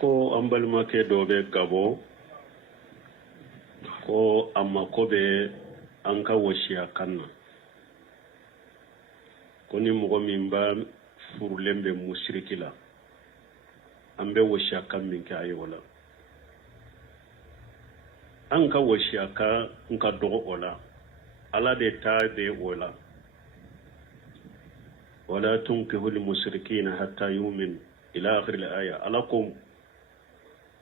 ko an balimakɛ dɔ bɛ Gabon ko a mako bɛ an ka wasiya kan na ko ni mɔgɔ min b'a furulen bɛ musiriki la an bɛ wasiya kan min kɛ a ye o la an ka wasiya kan ka dɔgɔ o la Ala de ta bɛ o la wala tunkihul musrikina hatta yu'minu ila akhir al-aya Ala ko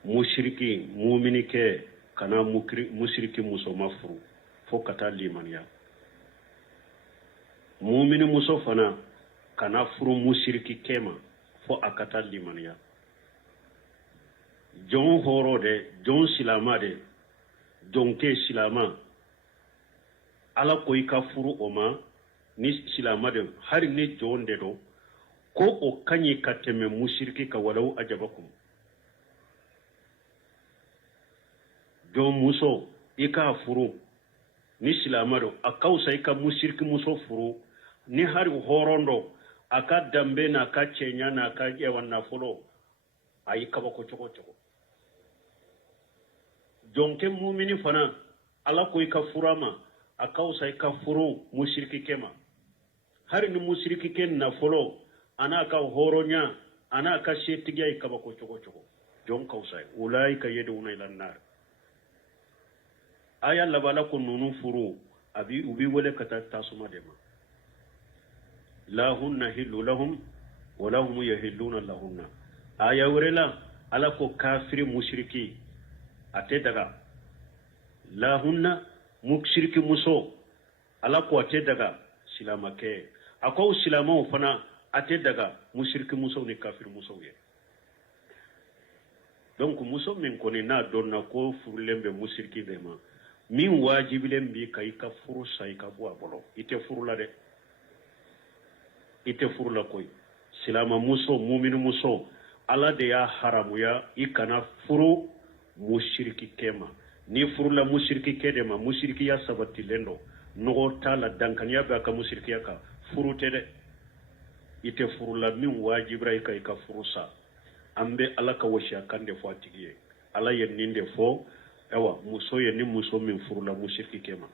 mushriki mu'mini kɛ kana mushriki muso ma furu fo ka taa limaniya mu'mini muso fana kana furu mushriki kɛ ma fo a ka taa limaniya jɔn hɔrɔ de jɔn silama de jɔn kɛ silama Ala ko i ka furu o ma ni silama de hari ni jɔn de do ko o kaɲi ka tɛmɛ mushriki ka walau ajabakum jɔn muso i ka furu ni silama do a kausa i ka mushriki muso furu ni hari hɔrɔn do a ka dambe n'a ka cɛɲa n'a ka yawan nafolo a yi kabako cogo cogo jɔn kɛ mumini fana Ala ko i ka fura ma a kausa i ka furu mushriki kɛ ma hari ni mushriki kɛ nafolo ana ka hɔrɔnya ana ka setigiya i kabako cogo cogo jɔn kausa ulaika yad'una ila an-nar aya labala ko nunu furu abi ubi wele kata tasuma de ma la hunna hillu lahum wa lahum yahilluna lahunna aya wurela Ala ko kafiri mushriki ate daga la hunna mushriki muso Ala ko ate daga silama ke ako silama fana ate daga mushriki muso ni kafiri muso ye donc muso min koni na donna ko furulen be mushriki be ma min wajibilen bi kai ka furu sai ka bo abolo ite furu la de ite furu la koy silama muso mu'min muso Ala de ya haramuya ikana furu mushriki kema ni furu la mushriki kede ma mushriki ya sabati lendo no tala dankanya ba ka mushriki ya ka furu tede ite furu la min wajibra kai ka furu sa ambe Ala ka washiya kan de fo atigiye Ala yen ninde fo ewa muso ye ni muso min furu la mushriki kema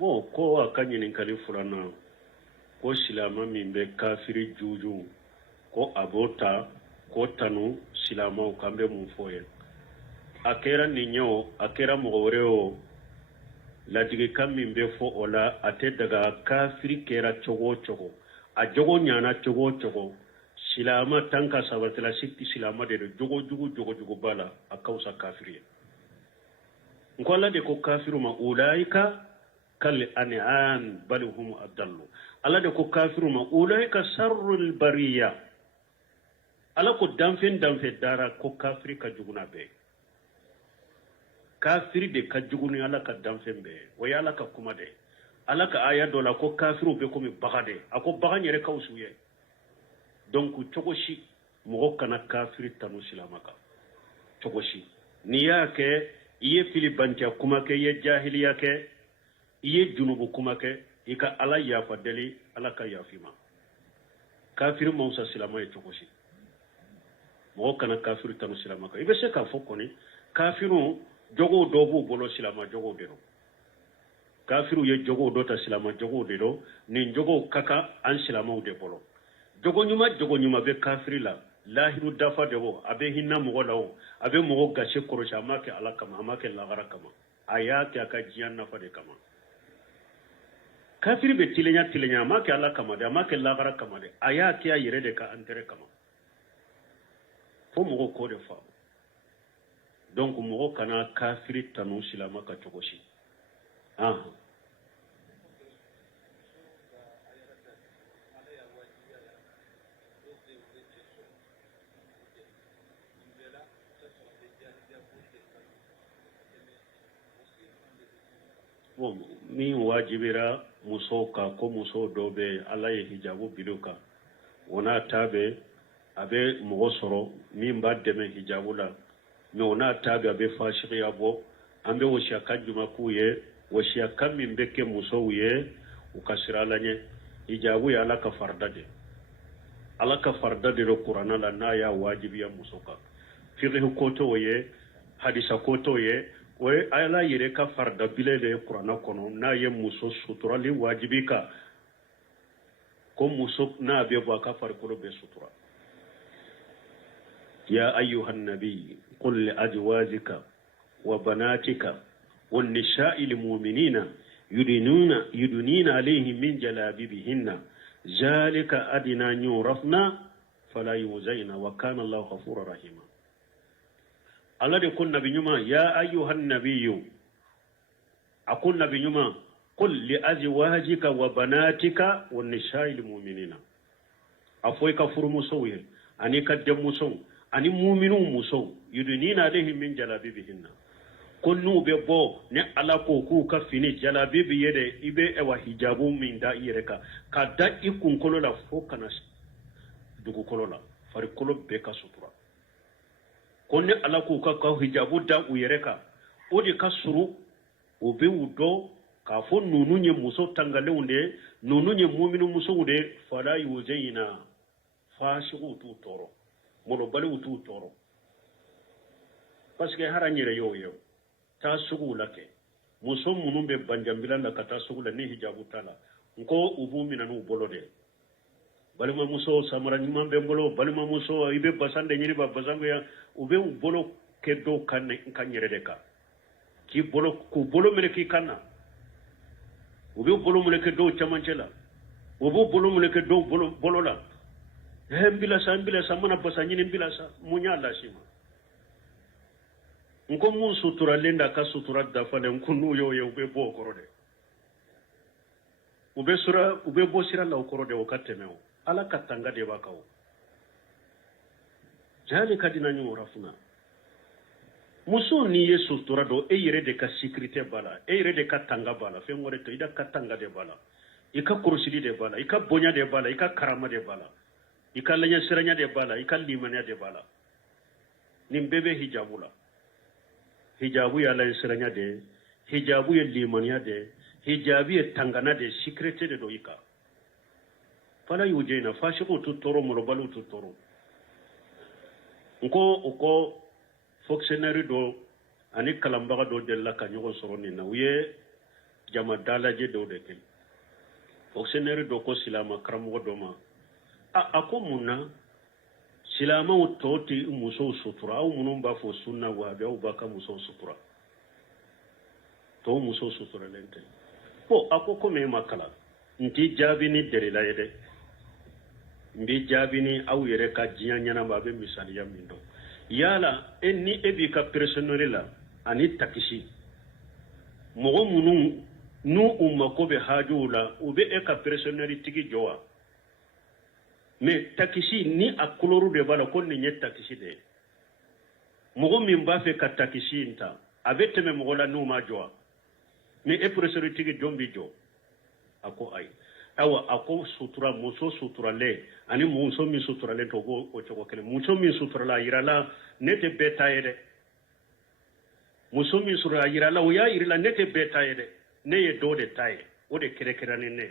bon ko akanyini kali furana ko silama min be kafiri juju ko abota ko tanu silama o kambe mun foye akera ninyo akera mogoreo ladigi kam min be fo ola ate daga kafiri kera chogo chogo a jogo nyana chogo chogo silama tanka sabatla sitti silama de jogo jugo bala akausa kafiri nkola de ko kafiru ma ulaika kal an'am bal hum adallu Ala de ko kafiru ma ulaika sarrul bariya Ala ko danfe dara ko kafiri ka juguna be kafiri de ka juguni Ala ka danfe be o ya Ala ka kuma de Ala ka aya do la ko kafiru be ko mi bagade ako baganyere ka usuye donc chogoshi mo kana kafiri tanu silamaka chogoshi ni yake iye filibantia kuma ke ye jahiliya ke iye junubu kuma ke ika Ala yafa deli Ala ka yafima kafir mausa silama ye chokoshi mo kana kafir tanu silama ka ibe se ka fokoni kafiru jogo dobu bolo silama jogo dero kafiru ye jogo dota silama jogo dero ni jogo kaka an silama de bolo jogo nyuma be kafiri la lahiru dafa debo abe hinna mo lawo abe mo gashe korosha make Ala kama amake lagara kama ayati akajian nafa de kama kafiri be tilenya make Ala kama de make lagara kama de ayati ya yire de ka antere kama fo mo ko de fa donc mo kana kafiri tanu silama ka chogoshi min wajibira muso ka ko muso dɔ bɛ ala ye hijabu bilu kan o n'a ta bɛ a bɛ mɔgɔ sɔrɔ min b'a dɛmɛ hijabu la mais o n'a ta bɛ a bɛ fasikiya bɔ an bɛ wasiya juma k'u ye wasiya min bɛ kɛ musow ye u ka sira la ɲɛ hijabu ye ala ka farida de ala ka farida de do kuranna la n'a y'a wajibiya muso kan fiqh ko t'o ye hadisa ko t'o ye o ye ala yɛrɛ ka farida bile de ye kuranna kɔnɔ n'a ye muso suturali wajibi kan ko muso n'a bɛ bɔ a ka farikolo bɛ sutura ya ayyuhan nabi qul li azwajika wa banatika wan nisa'i lil mu'minina yudnina alayhim min jalabibihinna zalika adina yurafna fala yuzaina wa kana Allahu ghafurur rahima Allah de kun nabi nyuma ya ayyuhan nabiyyu akun nabi nyuma qul li azwajika wa banatika wan nisa'i lil mu'minina afoy ka furu musowe ani ka dem musow ani mu'minun musow yudnina alayhim min jalabibihinna konnu be bo ne ala ko ku ka fini jalabibi yede ibe ewa hijabu min da yireka ka da ikun kolo la fo kana dugu kolo la fari kolo be ka sutura konne ala ko ka hijabu da u yireka o de ka suru o be wudo ka fo nunu nye muso tangale unde nunu nye mu'minu muso ude fala yuzayna fashigu tu toro molo bali tu toro parce que haranyere yo ta sugu lake muso munun be banjambila na kata sugu la ni hijabu tala nko ubu minanu bolode balima muso samara nyuma be bolo balima muso ibe basande nyini ba basango ya ube bolo kedo kanyere de ka ki bolo ku bolo mele ki kanna ube bolo mele kedo chamanchela ubu bolo mele kedo bolo la hembila samana basanyini mbila sa munya la shima nko mun sutura lenda ka sutura dafa le nkunu yo ube bo korode ube bo sira la korode o katemeo ala katanga de bakaw jali kadina nyu rafuna muso ni ye sutura do e yere de ka sécurité bala e yere de ka tanga bala fe ngore to ida katanga de bala ika kurusili de bala ika bonya de bala ika karama de bala ika lanya siranya de bala ika limanya de bala nimbebe hijabula hijabu ya la siranya de hijabu ya limanya de hijabu ya tangana de sécurité de doika fala yujena fashiku tutoro murobalu tutoro uko fonctionnaire do ani kalambaga do de la kanyo soroni na uye jama dalaje do de kel fonctionnaire do ko silama kramo do ma ako munna silama utoti muso sutura au munumba fo sunna wa be au baka muso sutura to muso sutura lente po ako ko me makala nti jabi ni derila yede mbi jabi ni au yere ka jinya nyana ba be misali ya mindo yala enni ebi ka personnel la ani takisi mogo munun nu umma ko be hajula ube e ka personnel tigi jowa mais takisi ni akoloru de bala ko ni nyet takisi de mogo min ba fe ka takisi nta abeteme mogo la nu ma jowa mais e personnel tigi jombi jo ako ay awa ako sutura muso sutura le ani muso mi sutura le to go o choko kele muso mi sutura la irala nete beta yede muso mi sutura irala o ya irala nete beta yede ne ye do de taye o de kere kere ne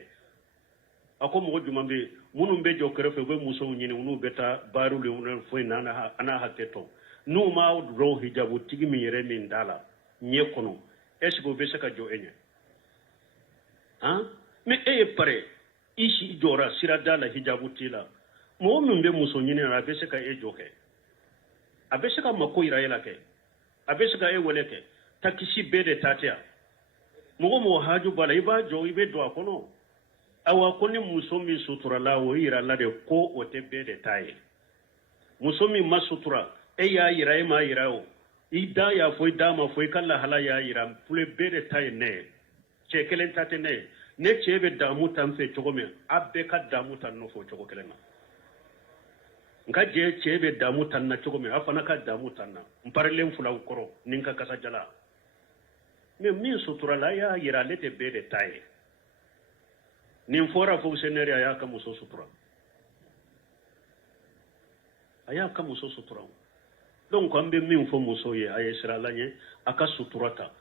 ako mo jumambe munum be jo kere fe be muso nyini unu beta baru le unu fo nana ana haketo nu ma ro hijabu tigi mi yere min dala nye kono esbo be saka jo enya mais e pare ishi jora sirada la hijabu tila mo min be muso nyini na be saka e joke abe saka mako ira ke abe saka e weleke takisi be de tatia mo haju bala iba jo ibe do akono awa koni muso mi sutura la wo ira la de ko o te be de taye muso mi masutura e ya ira e ma ira o ida ya foi dama foi kala hala ya ira pule be de taye ne chekelen tate ne chebe damu tan fe chogome abbe ka damu tan no fo chogo kelena nka je chebe damu tan na chogome afana ka damu tan na mparelen fula ukoro ninka kasa jala mais min suturala ya yira ale tɛ bɛɛ de ta ye nin fɔra fonctionnaire a y'a ka muso sutura a y'a ka muso sutura donc an bɛ min fɔ muso ye a ye sira la ɲɛ a ka sutura ta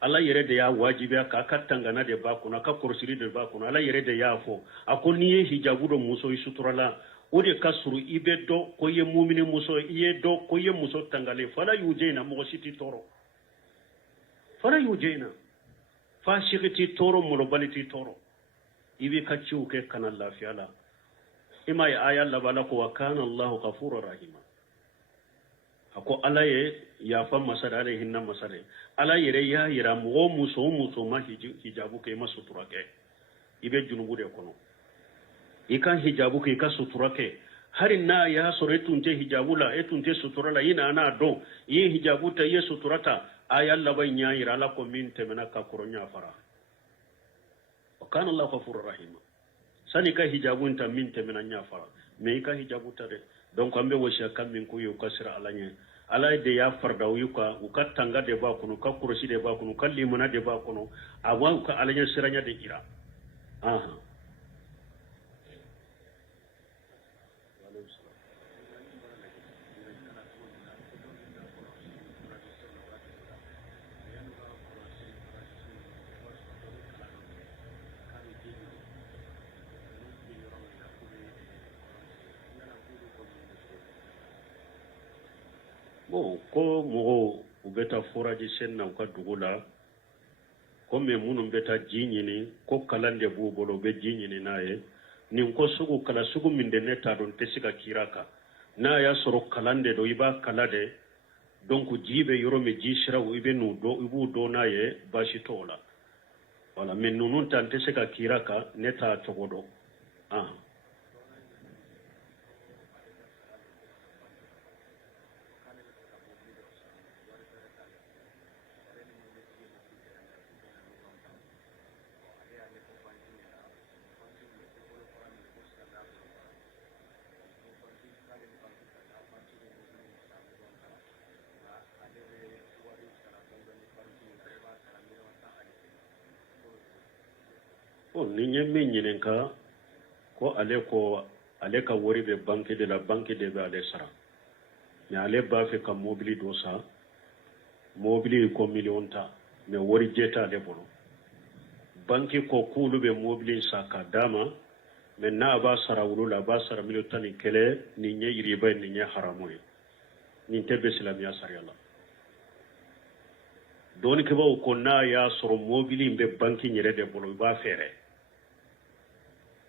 ala yɛrɛ de y'a wajibiya k'a ka tangana de b'a kɔnɔ a ka kɔrɔsiri de b'a kɔnɔ ala yɛrɛ de y'a fɔ a ko n'i ye hijabu dɔ muso i suturala o de ka suru i bɛ dɔ ko i ye mumini muso i ye dɔ ko i ye muso tangalen fala y'u jɛna mɔgɔ si t'i tɔɔrɔ fala y'u jɛna fasiki t'i tɔɔrɔ mɔlɔbali t'i tɔɔrɔ i b'i ka ciw kɛ kana lafiya la i m'a ye aya laban la ko wa kana allahu ghafura rahima a ko ala ye yafa masa da ala ye hinna masa de ala yɛrɛ y'a yira mɔgɔ muso ma hijabu kɛ i ma sutura kɛ i bɛ junubu de kɔnɔ i ka hijabu kɛ i ka sutura kɛ hari n'a y'a sɔrɔ e tun tɛ hijabu la e tun tɛ sutura la i n'a dɔn i ye hijabu ta i ye sutura ta aya laban y'a yira ala ko min tɛmɛna ka kɔrɔ ɲafara wa kana allahu ghafura rahima sani ka hijabu ta min tɛmɛna ɲafara mais i ka hijabu ta dɛ donc an bɛ wasiya kan min k'u ye u ka sira ala ɲɛ ala de y'a farda u ka tanga de b'a kɔnɔ u ka kɔrɔsi de b'a kɔnɔ u ka limana de b'a kɔnɔ a b'a u ka ala ɲɛ siranya de jira bon ko mɔgɔw u bɛ taa foraji sen na u ka dugu la komi minnu bɛ taa ji ɲini ko kalan de b'u bolo u bɛ ji ɲini n'a ye nin ko sugu kala sugu min de ne t'a dɔn tɛ se ka kira kan n'a y'a sɔrɔ kalan de don i b'a kala de donc ji bɛ yɔrɔ min ji siraw i b'u dɔn n'a ye baasi t'o la voilà mais ninnu ta n tɛ se ka kira kan ne t'a cogo dɔn ni n ye min ɲininka ko ale ka wari bɛ banque de la banque de bɛ ale sara mais ale b'a fɛ ka mobili dɔ san mobili ko miliyɔn ta mais wari jɛ t'ale bolo banque ko k'olu bɛ mobili san k'a d'a ma mais n'a b'a sara olu la a b'a sara 11 nin ye riba ye nin ye haramu ye nin tɛ bɛn silamɛya sariya la dɔɔnikɛbaw ko n'a y'a sɔrɔ mobili in bɛ banque yɛrɛ de bolo i b'a fɛɛrɛ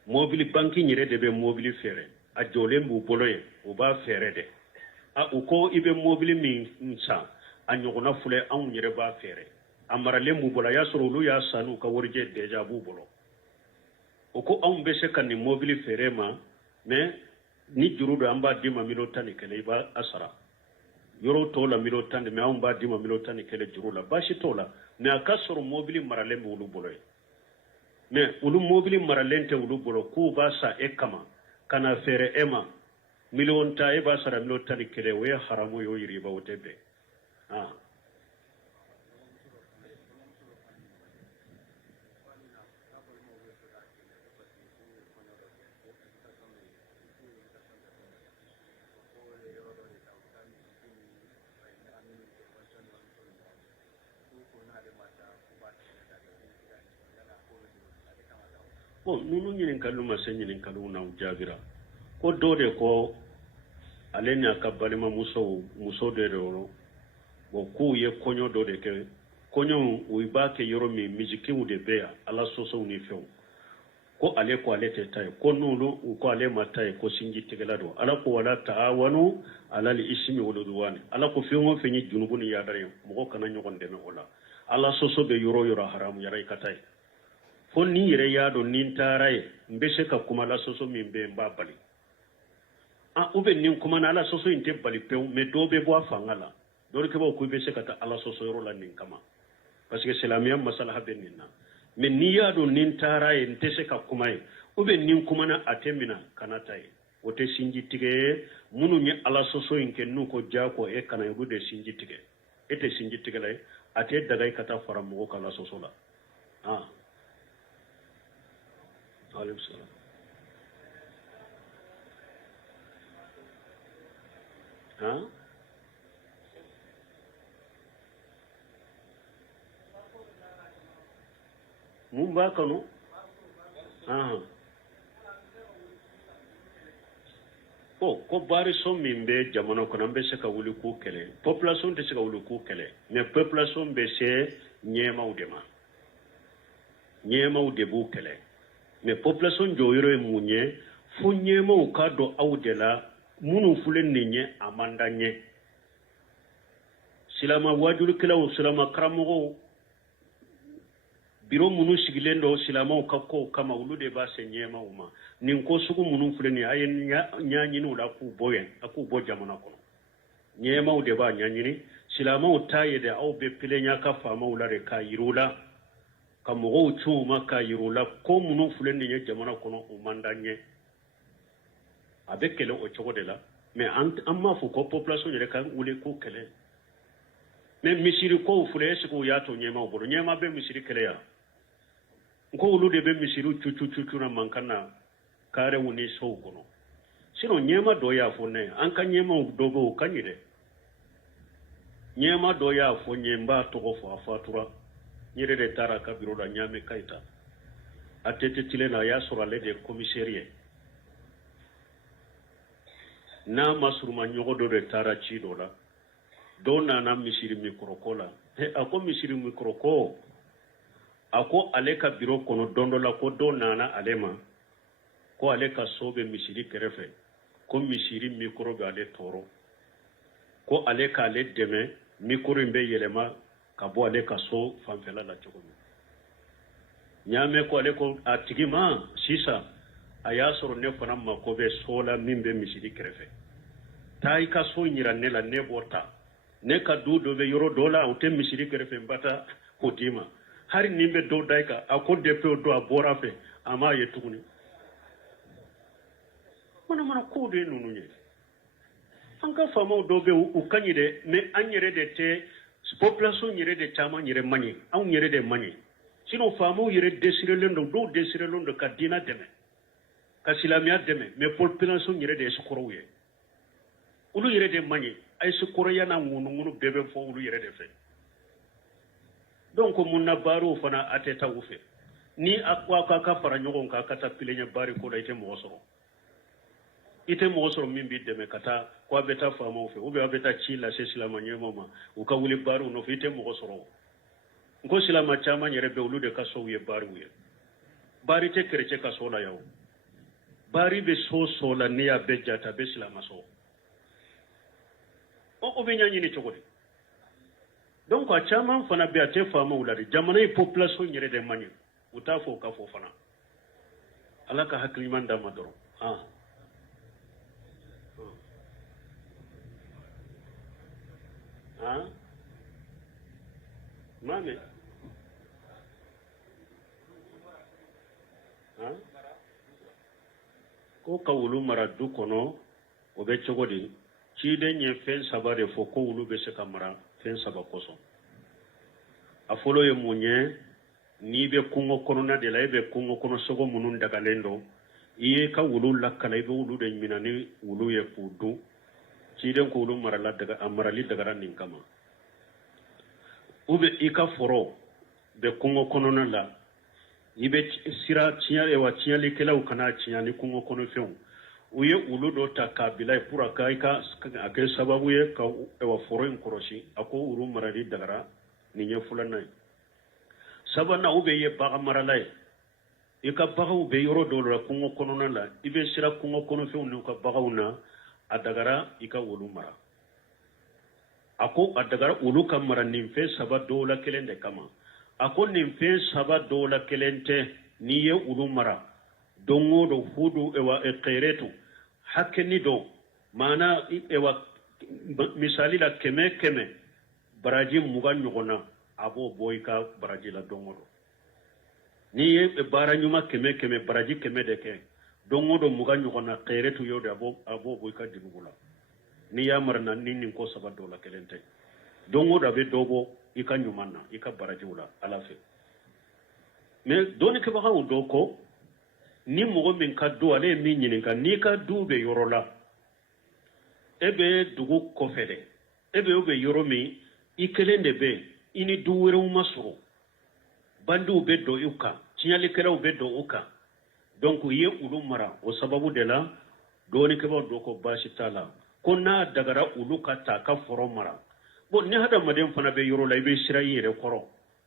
mobili banque yɛrɛ de bɛ mobili fɛɛrɛ a jɔlen b'u bolo yen u b'a fɛɛrɛ de u ko i bɛ mobili min san a ɲɔgɔnna filɛ anw yɛrɛ b'a fɛɛrɛ a maralen b'u bolo a y'a sɔrɔ olu y'a san n'u ka warijɛ déjà b'u bolo u ko anw bɛ se ka nin mobili fɛɛrɛ ma mais ni juru don an b'a d'i ma 11 i b'a sara yɔrɔ tɔw la 10 mais anw b'a d'i ma 11 juru la baasi t'o la mais a ka sɔrɔ mobili maralen b'olu bolo yen mais olu mobili maralen tɛ olu bolo k'u b'a san e kama ka na fɛɛrɛ e ma 1 ta e b'a sara 11 o ye haramu ye o yiriba o tɛ bɛn nunu ɲininkaliw ma se ɲininkaliw na u jaabira ko dɔ de ko ale n'a ka balimamuso de yɔrɔ bon k'u ye kɔɲɔ dɔ de kɛ kɔɲɔ u b'a kɛ yɔrɔ min misikiw de bɛ yan ala sɔsɔw ni fɛnw ko ale tɛ ta ye ko n'olu u ko ale ma ta ye ko sinji tigɛla don ala ko wala ta'awanu alal ismi wal udwan ala ko fɛn o fɛn ye junubu ni yaadare mɔgɔ kana ɲɔgɔn dɛmɛ o la ala sɔsɔ bɛ yɔrɔ yɔrɔ haramu yara i ka ta ye fo ni yɛrɛ y'a dɔn ni n taara ye n bɛ se ka kuma ala sɔsɔ min bɛ n b'a bali ou bien ni kuma na ala sɔsɔ in tɛ bali pewu mais dɔw bɛ bɔ a fanga la dɔɔnikɛbaw ko i bɛ se ka taa ala sɔsɔ yɔrɔ la nin kama parce que silamɛya masalaha bɛ nin na mais n'i y'a dɔn ni n taara ye n tɛ se ka kuma ye ou bien ni n kuma na a tɛ minɛ kana ta ye o tɛ sinji tigɛ ye minnu ye ala sɔsɔ in kɛ n'u ko jaa ko e kana olu de sinji tigɛ e tɛ sinji tigɛ la ye ate daga i kata fara mogo kala soso la alaykum salam mun b'a kanu ko bari son min bɛ jamana kɔnɔ an bɛ se ka wuli k'u kɛlɛ population tɛ se ka wuli k'u kɛlɛ mais population bɛ se ɲɛmaw de ma ɲɛmaw de b'u kɛlɛ mais population jɔyɔrɔ ye mun ye fo ɲɛmaw k'a dɔn aw de la minnu filɛ nin ye a man d'an ye silama wajurukɛlaw silama karamɔgɔw biro minnu sigilen dɔ silamaw ka kow kama olu de b'a se ɲɛmaw ma nin ko sugu minnu filɛ nin ye a ye ɲaɲini u la k'u bɔ yen a k'u bɔ jamana kɔnɔ ɲɛmaw de b'a ɲaɲini silamaw t'a ye de aw bɛ pilenya ka faamaw la de k'a yir'u la ka mɔgɔw cun u ma k'a yir'u la ko minnu filɛ nin ye jamana kɔnɔ u man d'an ye a bɛ kɛlɛ o cogo de la mais an m'a fɔ ko population yɛrɛ ka wuli k'u kɛlɛ mais misiri kow filɛ est-ce que u y'a to ɲɛmaw bolo ɲɛma bɛ misiri kɛlɛ ya ko olu de bɛ misiriw cucu na mankan na karew ni sow kɔnɔ sinon ɲɛma dɔ y'a fɔ ne an ka ɲɛmaw dɔ bɛ o ka ɲi dɛ ɲɛma dɔ y'a fɔ n ye n b'a tɔgɔ fɔ a fatura n yɛrɛ de taara a ka biro la ɲaame kayita a tete tilen na a y'a sɔrɔ ale de ye commissaire ye n'a ma suruma ɲɔgɔn dɔ de taara ci dɔ la dɔw nana misiri mikoroko la a ko misiri mikoroko a ko ale ka biro kɔnɔ don dɔ la ko dɔw nana ale ma ko ale ka so bɛ misiri kɛrɛfɛ ko misiri mikoro bɛ ale tɔɔrɔ ko ale k'ale dɛmɛ mikoro in bɛ yɛlɛma ka bɔ ale ka so fanfɛla la cogo min ɲaamɛ ko ale ko a tigi ma sisan a y'a sɔrɔ ne fana mako bɛ so la min bɛ misiri kɛrɛfɛ taa i ka so yira ne la ne b'o ta ne ka du dɔ bɛ yɔrɔ dɔ la o tɛ misiri kɛrɛfɛ n ba taa o d'i ma hari nin bɛ dɔw da i kan a ko depuis o don a bɔra fɛ a m'a ye tuguni mana kow de ye ninnu ye an ka faamaw dɔw bɛ u ka ɲi dɛ mais an yɛrɛ de tɛ population yɛrɛ de caman yɛrɛ man ɲi anw yɛrɛ de man ɲi sinon faamaw yɛrɛ désirelen don dɔw désirelen don ka diinɛ dɛmɛ ka silamɛya dɛmɛ mais population yɛrɛ de ye sukɔrɔw ye olu yɛrɛ de man ɲi a ye sukɔrɔya n'a ŋunuŋunu bɛɛ bɛ fɔ olu yɛrɛ de fɛ donc mun na baariw fana a tɛ taa u fɛ ni a ko a ka fara ɲɔgɔn kan a ka taa pilenya baari ko la i tɛ mɔgɔ sɔrɔ i tɛ mɔgɔ sɔrɔ min b'i dɛmɛ ka taa ko a bɛ taa faamaw fɛ ou bien a bɛ taa ci lase silama ɲɛmaw ma u ka wuli baariw nɔfɛ i tɛ mɔgɔ sɔrɔ n ko silama caman yɛrɛ bɛ olu de ka sow ye baariw ye baari tɛ kerecɛ ka so la yan o baari bɛ so la n'i y'a bɛɛ jate a bɛ silama so o bɛ ɲaɲini cogo di donc a caman fana bɛ a tɛ faamaw la de jamana ye population yɛrɛ de man ɲi u t'a fɔ u ka fɔ fana ala ka hakiliman d'a ma dɔrɔn mame ko ka wulu mara du kɔnɔ o bɛ cogo di ciden ye fɛn saba de fɔ ko wulu bɛ se ka mara fɛn saba kosɔn a fɔlɔ ye mun ye n'i bɛ kungo kɔnɔna de la i bɛ kungo kɔnɔ sogo minnu dagalen dɔn i ye ka wulu lakala i bɛ wulu de ɲina ni wulu ye k'u dun ciden ko wulu marali dagara nin kama ou bien i ka foro bɛ kungo kɔnɔna la i bɛ sira tiɲɛlikɛlaw kana tiɲɛ ni kungo kɔnɔfɛnw u ye ulu dɔ ta k'a bila ye pour que a kɛ sababu ye ka foro in kɔlɔsi a ko wulu marali dagara nin ye filanan ye sabanan u bɛ ye bagan marala ye i ka baganw bɛ yɔrɔ dɔw la kungo kɔnɔna la i bɛ sira kungo kɔnɔfɛnw n'u ka baganw na a dagara i ka wulu mara a ko a dagara olu ka mara nin fɛn saba dɔw la kelen de kama a ko nin fɛn saba dɔw la kelen tɛ n'i ye olu mara don o don hudu qeeretu hakɛni dɔ maana misali la 100 baraji 20 ɲɔgɔn na a b'o bɔ i ka baraji la don o don n'i ye baara ɲuman 100 baraji 100 de kɛ don o don 20 ɲɔgɔn na qeeretu y'o de a b'o bɔ i ka jurugu la n'i y'a mara na ni nin ko saba dɔw la kelen tɛ don o don a bɛ dɔ bɔ ika nyumanna ika barajula ala fe mais doni ke baxa do ko ni mogo min ka du ale min ɲininka ni ka du be yɔrɔ la e be dugu kɔfɛ dɛ e be o be yɔrɔ min i kelen de be i ni du wɛrɛw ma sɔrɔ bandiw be do u kan tiɲalikɛlaw be do u kan donc i ye ulu mara o sababu de la doni ke ba do ko baasi t'a la ko n'a dagara ulu ka ta ka foro mara bon ni hadamaden fana be yɔrɔ la i be sira i yɛrɛ kɔrɔ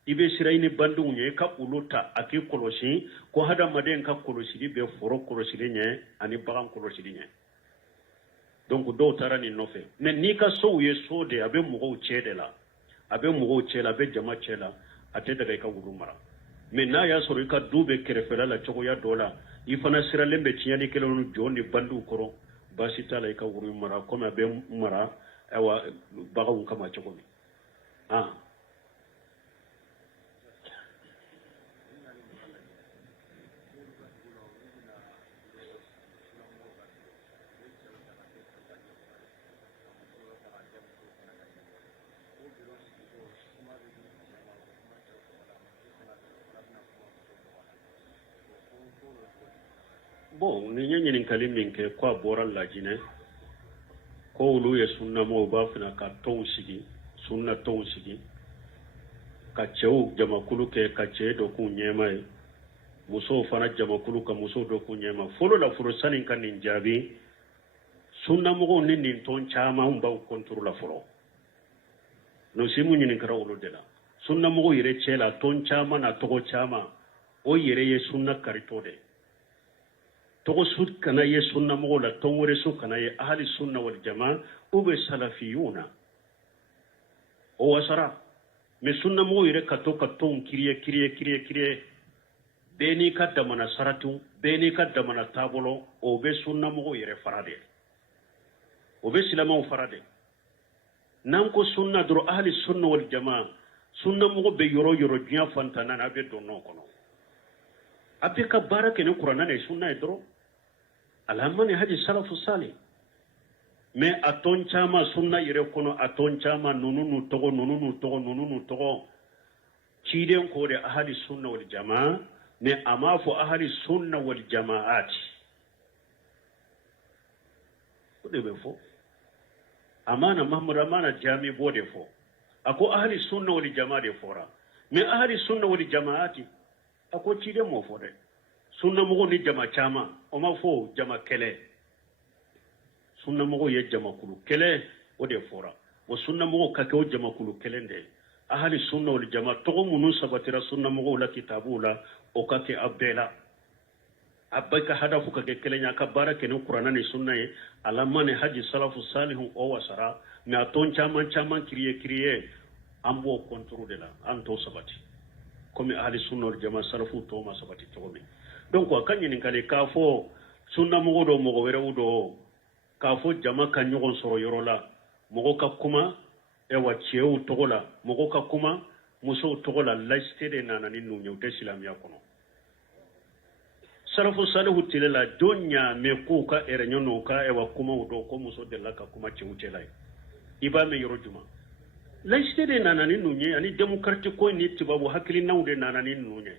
i be sira i ni bandiw ɲɛ ka ulu ta a k'i kɔlɔsi ko hadamaden ka kɔlɔsili be foro kɔlɔsili ɲɛ ani bagan kɔlɔsili ɲɛ donc dɔw taara nin nɔfɛ mais n'i ka sow ye so de a be mɔgɔw cɛ de la a be mɔgɔw cɛ la a be jama cɛ la a tɛ daga i ka wulu mara mais n'a y'a sɔrɔ i ka du be kɛrɛfɛla la cogoya dɔ la i fana siralen be tiɲɛlikɛlaw ni jɔn ni bandiw kɔrɔ baasi t'a la i ka wulu mara comme a be mara awa baganw kama cogo min bon ni ye ɲininkali min kɛ ko a bɔra lajinɛ ko olu ye sunnamɔgɔw b'a fana ka tɔnw sigi sunna tɔnw sigi ka cɛw jamakulu kɛ ka cɛ dɔ k'u ɲɛma ye musow fana jamakulu ka musow dɔ k'u ɲɛma fɔlɔ la fɔlɔ sani ka nin jaabi sunnamɔgɔw ni nin tɔn caman b'aw kɔntoro la fɔlɔ nosimu ɲininkara olu de la sunnamɔgɔw yɛrɛ cɛ la tɔn caman na tɔgɔ caman o yɛrɛ ye sunna karitɔ de tɔgɔ su kana ye sunnamɔgɔw la tɔn wɛrɛ su kana ye ahli sunna wal jama u bɛ salafiyuna o wasara mais sunnamɔgɔw yɛrɛ ka to ka tɔnw kiriye bɛɛ n'i ka damana saratu bɛɛ n'i ka damana taabolo o bɛ sunnamɔgɔw yɛrɛ fara de o bɛ silamɛw fara de n'an ko sunna dɔrɔn ahli sunna wal jama sunnamɔgɔ bɛ yɔrɔ yɔrɔ diɲɛ fantanna na a bɛ don n'o kɔnɔ a bɛ ka baara kɛ ni kuranna ni sunna ye dɔrɔn alhamani haji salafu salih mais a tɔn caman sunna yɛrɛ kɔnɔ a tɔn caman ninnu tɔgɔ ciden ko de ahli sunna wal jama mais a m'a fɔ ahli sunna wal jamaati o de bɛ fɔ amana mahmud amana jami b'o de fɔ a ko ahli sunna wal jama de fɔra mais ahli sunna wal jamaati a ko ciden m'o fɔ dɛ sunnamɔgɔw ni jama caman o ma fɔ jama kɛlɛ sunnamɔgɔw ye jamakulu kɛlɛ o de fɔra wa sunnamɔgɔw ka kɛ o jamakulu kɛlɛ de ahli sunna wal jama tɔgɔ minnu sabatira sunnamɔgɔw la kitabuw la o ka kɛ a bɛɛ la a bɛɛ ka hadafu ka kɛ kelen ye a ka baara kɛ ni kuranna ni sunna ye alama ni haji salafu salihu o wasara mais a tɔn caman kiriye an b'o kɔntoro de la an t'o sabati comme ahli sunna wal jama salafu t'o ma sabati cogo min donc a ka ɲininkali k'a fɔ sunnamɔgɔ dɔ mɔgɔ wɛrɛw dɔ k'a fɔ jama ka ɲɔgɔn sɔrɔ yɔrɔ la mɔgɔ ka kuma wa cɛw tɔgɔ la mɔgɔ ka kuma musow tɔgɔ la laïcité de nana ni ninnu ye u tɛ silamɛya kɔnɔ salafu salihu tile la don ɲaamɛ k'u ka réunion n'u ka kumaw dɔn ko muso delila ka kuma cɛw cɛla ye i b'a mɛn yɔrɔ jumɛn laïcité de nana ni ninnu ye ani démocratie ko ni tubabu hakilinaw de nana ni ninnu ye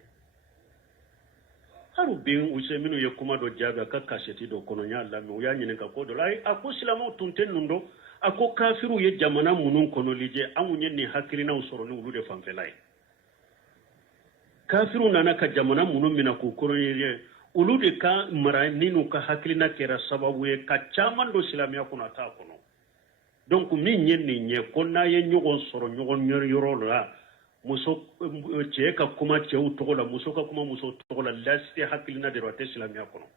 haru bin useminu ye kuma dɔ jaabi a ka kasɛti dɔ kɔnɔ n y'a lamɛn u y'a ɲininka ko dɔ la a ko silamɛw tun tɛ ninnu dɔn a ko kafiru ye jamana minnu kɔnɔ lije anw ye nin hakilinaw sɔrɔ ni olu de fanfɛla ye kafiru nana ka jamana minnu minɛ k'u kɔnɔ olu de ka mara ni n'u ka hakilina kɛra sababu ye ka caman don silamɛya kɔnɔ a t'a kɔnɔ donc min ye nin ye ko n'a ye ɲɔgɔn sɔrɔ ɲɔgɔn yɔrɔ la muso cɛ ka kuma cɛw tɔgɔ la muso ka kuma muso tɔgɔ la laïcité hakilina de don a tɛ silamɛya kɔnɔ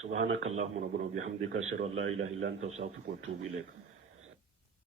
subhanakallahumma rabbana bihamdika ashhadu an la ilaha illa anta astaghfiruka wa atubu ilayk